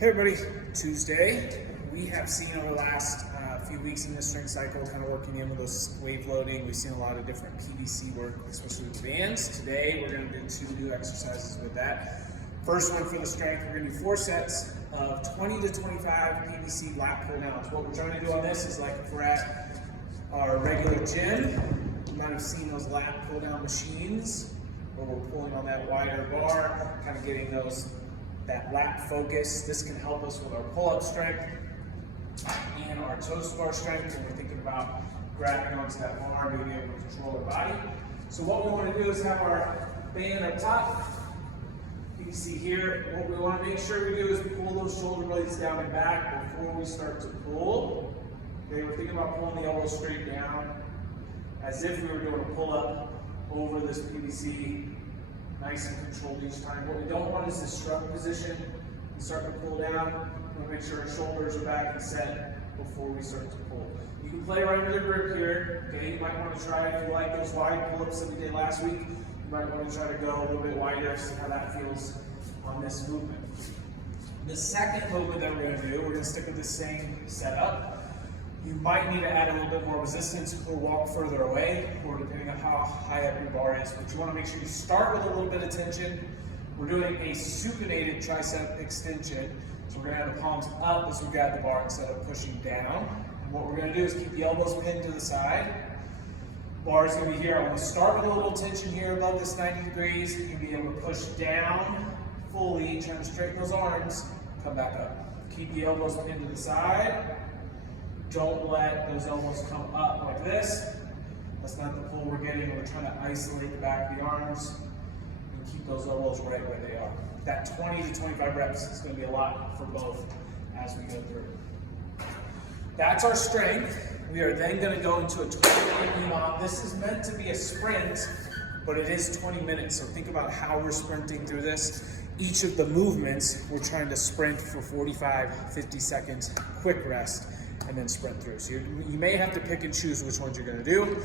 Hey everybody, Tuesday. We have seen over the last few weeks in this strength cycle, kind of working in with those wave loading. We've seen a lot of different PVC work, especially with bands. Today, we're going to do 2 new exercises with that. First one for the strength, we're going to do 4 sets of 20 to 25 PVC lat pull downs. What we're trying to do on this is like if we're at our regular gym, you might have seen those lat pull down machines where we're pulling on that wider bar, kind of getting that lat focus. This can help us with our pull-up strength and our toes to bar strength when we're thinking about grabbing onto that bar and being able to control our body. So what we want to do is have our band up top. You can see here, what we want to make sure we do is pull those shoulder blades down and back before we start to pull. Okay, we're thinking about pulling the elbows straight down as if we were doing a pull-up over this PVC. Nice and controlled each time. What we don't want is this shrug position. We start to pull down. We want to make sure our shoulders are back and set before we start to pull. You can play around with your grip here. Okay, you might want to try, if you like those wide pull-ups that we did last week, you might want to try to go a little bit wider, see how that feels on this movement. The second movement that we're going to do, we're going to stick with the same setup. You might need to add a little bit more resistance or walk further away, or depending on how high up your bar is. But you want to make sure you start with a little bit of tension. We're doing a supinated tricep extension. So we're going to have the palms up as we grab the bar instead of pushing down. And what we're going to do is keep the elbows pinned to the side. Bar is going to be here. I want to start with a little tension here above this 90 degrees. You'll be able to push down fully, trying to straighten those arms, come back up. Keep the elbows pinned to the side. Don't let those elbows come up like this. That's not the pull we're getting. We're trying to isolate the back of the arms and keep those elbows right where they are. That 20 to 25 reps is going to be a lot for both as we go through. That's our strength. We are then going to go into a 20-minute EMOM. This is meant to be a sprint, but it is 20 minutes. So think about how we're sprinting through this. Each of the movements, we're trying to sprint for 45, 50 seconds, quick rest, and then sprint through. So you may have to pick and choose which ones you're going to do.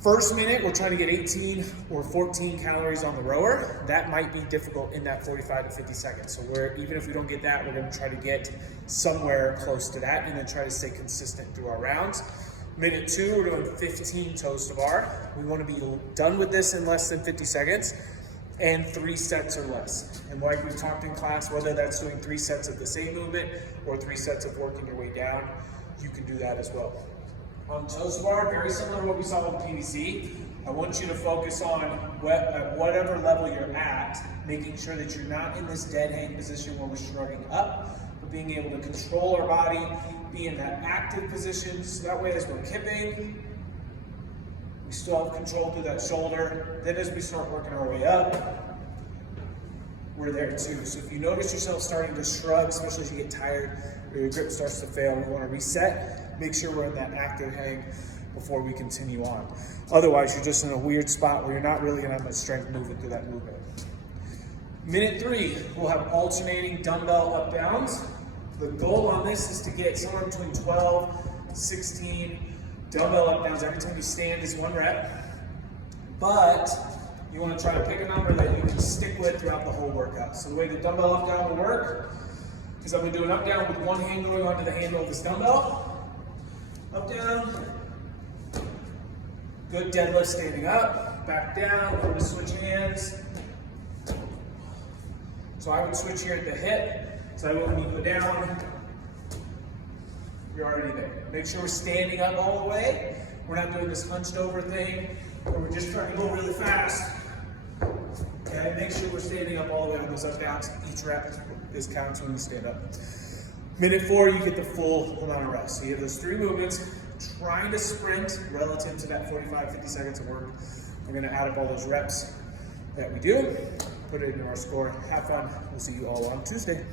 First minute, we're trying to get 18 or 14 calories on the rower. That might be difficult in that 45 to 50 seconds. So even if we don't get that, we're going to try to get somewhere close to that and then try to stay consistent through our rounds. Minute 2, we're doing 15 toes to bar. We want to be done with this in less than 50 seconds and 3 sets or less. And like we talked in class, whether that's doing 3 sets of the same movement or 3 sets of working your way down, you can do that as well. On toes to bar, very similar to what we saw with PVC. I want you to focus on whatever level you're at, making sure that you're not in this dead hang position where we're shrugging up, but being able to control our body, be in that active position, so that way as we're kipping, we still have control through that shoulder. Then as we start working our way up, we're there too. So if you notice yourself starting to shrug, especially as you get tired or your grip starts to fail, we want to reset, make sure we're in that active hang before we continue on. Otherwise, you're just in a weird spot where you're not really going to have much strength moving through that movement. Minute 3, we'll have alternating dumbbell up downs. The goal on this is to get somewhere between 12, 16, dumbbell up downs. Every time you stand is 1 rep, but you want to try to pick a number that you can stick with throughout the whole workout. So the way the dumbbell up down will work is I'm going to do an up down with one hand going onto the handle of this dumbbell. Up down. Good deadlift standing up. Back down. We're going to switch hands. So I would switch here at the hip. So I wouldn't need to go down. You're already there. Make sure we're standing up all the way. We're not doing this hunched over thing where we're just trying to go really fast. Okay, make sure we're standing up all the way on those up downs. Each rep is counts when you stand up. Minute 4, you get the full amount of rest. So you have those 3 movements, trying to sprint relative to that 45, 50 seconds of work. We're going to add up all those reps that we do, put it into our score. Have fun. We'll see you all on Tuesday.